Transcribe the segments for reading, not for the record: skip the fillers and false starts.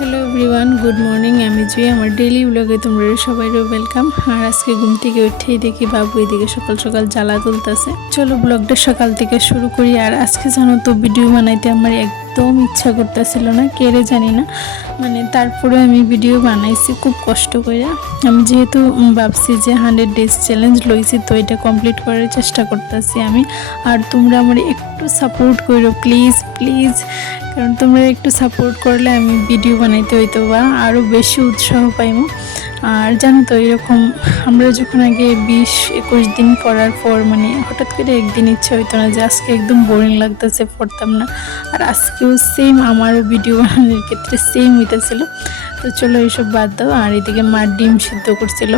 Hello everyone, good morning. আমি জুই, আমার daily ব্লগে তোমরা সবাই ওয়েলকাম। আর আজকে ঘুম থেকে উঠেই দেখি বাবু এদিকে সকাল সকাল জ্বালা তুলতেছে। চলো ব্লগটা সকাল থেকে শুরু করি। আর আজকে জানো তো ভিডিও বানাইতে আমার একদম ইচ্ছা করতেছিল না, কেড়ে জানি না, মানে তারপরে আমি ভিডিও বানাইছি খুব কষ্ট করে। আমি যেহেতু ভাবছি যে 100 ডেজ চ্যালেঞ্জ লইছি, তো এটা কমপ্লিট করার চেষ্টা করতেছি আমি। আর তোমরা আমার একটু সাপোর্ট করো প্লিজ প্লিজ, কারণ তোমরা একটু সাপোর্ট করলে আমি ভিডিও বানাইতে হইতো বা আরও বেশি উৎসাহ পাইমো। আর জানো তো এরকম আমরা যখন আগে 20-21 দিন পড়ার পর মানে হঠাৎ করে একদিন ইচ্ছা হইতো না যে আজকে একদম বোরিং লাগতেছে, পড়তাম না। আর আজকেও সেম, আমারও ভিডিও বানানোর ক্ষেত্রে সেম হইতেছিল। তো চলো এইসব বাদ দাও। আর এদিকে মা ডিম সিদ্ধ করছিল,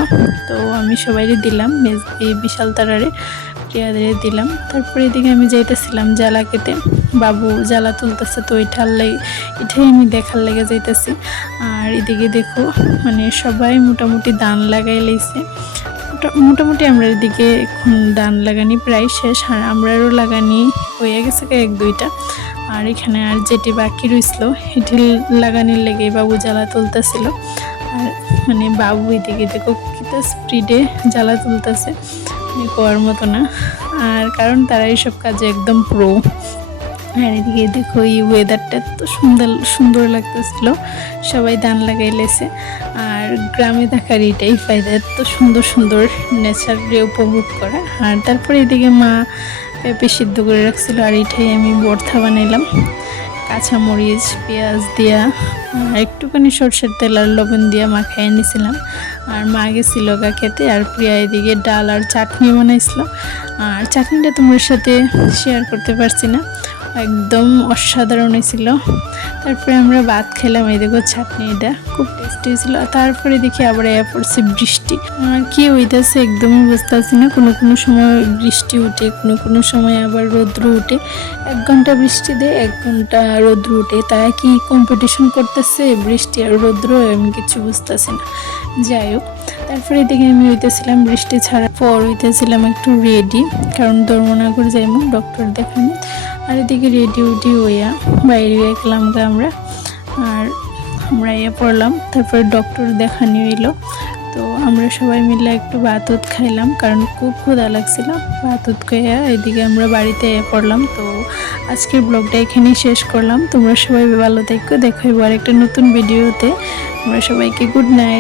তো আমি সবাইরে দিলাম, এই বিশাল তারারে প্রিয়াদের দিলাম। তারপরে এদিকে আমি যাইতেছিলাম জ্বালা খেতে, বাবু জ্বালা তুলতেছে, তো এটাই আমি দেখার লেগে যাইতেছি। আর এদিকে দেখো মানে সবাই মোটামুটি ধান লাগাই লাইছে। মোটামুটি আমরা এদিকে এখন ধান লাগানি প্রায় শেষ, আর আমরারও লাগানি হয়ে গেছে 1-2টা। আর এখানে আর যেটি বাকি রইছিল এটি লাগানির লেগে বাবু জ্বালা তুলতেছিল। আর মানে বাবু এদিকে দেখো কিতা স্পিডে জ্বালা তুলতেছে, কোয়ার মতো না। আর কারণ তারা এইসব কাজে একদম প্রো। আর এদিকে দেখো এই ওয়েদারটা এত সুন্দর লাগতেছিল, সবাই ধান লাগাই লেছে। আর গ্রামে থাকার এটাই ফায়দা, এত সুন্দর নেচারকে উপভোগ করা। আর তারপরে এদিকে মা পেঁপে সিদ্ধ করে রাখছিল, আর এটাই আমি ভর্তা বানাইলাম কাঁচামরিচ পেঁয়াজ দিয়া, একটুখানি সরষের তেল আর লবণ দিয়া মাখাই নিয়েছিলাম। আর মা গেছিল গা খেতে, আর প্রিয়া এদিকে ডাল আর চাটনি বানাইছিল। আর চাটনিটা তোমার সাথে শেয়ার করতে পারছি না, একদম অসাধারণ হয়েছিল। তারপরে আমরা ভাত খেলাম, এই দেখো চাটনিটা খুব টেস্টি হয়েছিল। তারপরে দেখি আবার পড়ছে বৃষ্টি, আর কি হইতেছে একদমই বুঝতে পারছি না। কোনো সময় বৃষ্টি উঠে, কোনো সময় আবার রৌদ্র উঠে। 1 ঘন্টা বৃষ্টি দেয়, 1 ঘন্টা রৌদ্র উঠে, তারা কি কম্পিটিশন করতেছে বৃষ্টি আর রৌদ্র, আমি কিছু বুঝতেছি না। যাই হোক, তারপরে এদিকে আমি হইতেছিলাম বৃষ্টি ছাড়ার পর হইতেছিলাম একটু রেডি, কারণ ধর্মনগর যাইমু ডক্টর দেখানি। আর এদিকে রেডি হইয়া বাইরে গেলাম আমরা। আর আমরা পড়লাম, তারপরে ডক্টর দেখানি হইলো। তো আমরা সবাই মিলে একটু ভাত খাইলাম, কারণ খুব ক্ষুধা লাগছিল। ভাত খাইয়া এদিকে আমরা বাড়িতে পড়লাম। তো আজকের ব্লগটা এখানেই শেষ করলাম। তোমরা সবাই ভালো থেকো, দেখা হইব আর একটা নতুন ভিডিওতে। তোমরা সবাইকে গুড নাইট।